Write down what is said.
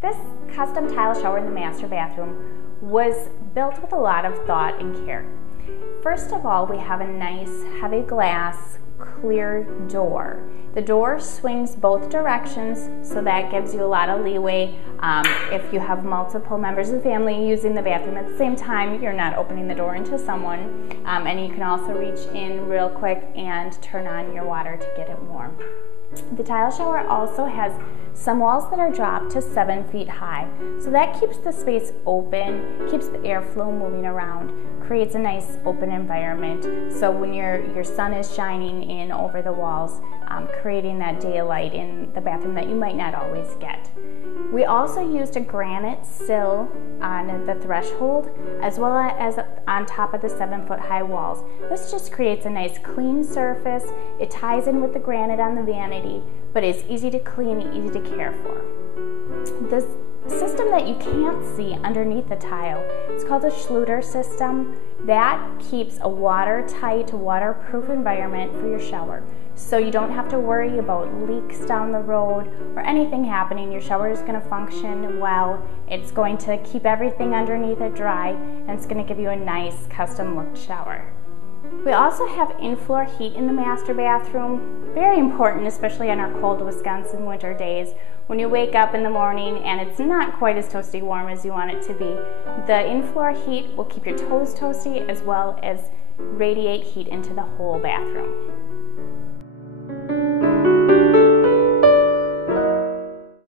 This custom tile shower in the master bathroom was built with a lot of thought and care. First of all, we have a nice heavy glass clear door. The door swings both directions, so that gives you a lot of leeway. If you have multiple members of the family using the bathroom at the same time, you're not opening the door into someone. And you can also reach in real quick and turn on your water to get it warm. The tile shower also has some walls that are dropped to 7 feet high, so that keeps the space open, keeps the airflow moving around, creates a nice open environment. So when your sun is shining in over the walls, creating that daylight in the bathroom that you might not always get. We also used a granite sill on the threshold as well as on top of the 7 foot high walls. This just creates a nice clean surface. It ties in with the granite on the vanity, but it's easy to clean and easy to care for. This system that you can't see underneath the tile, it's called a Schluter system. That keeps a watertight, waterproof environment for your shower. So you don't have to worry about leaks down the road or anything happening. Your shower is going to function well. It's going to keep everything underneath it dry, and it's going to give you a nice custom look shower. We also have in-floor heat in the master bathroom. Very important, especially on our cold Wisconsin winter days. When you wake up in the morning and it's not quite as toasty warm as you want it to be, the in-floor heat will keep your toes toasty as well as radiate heat into the whole bathroom.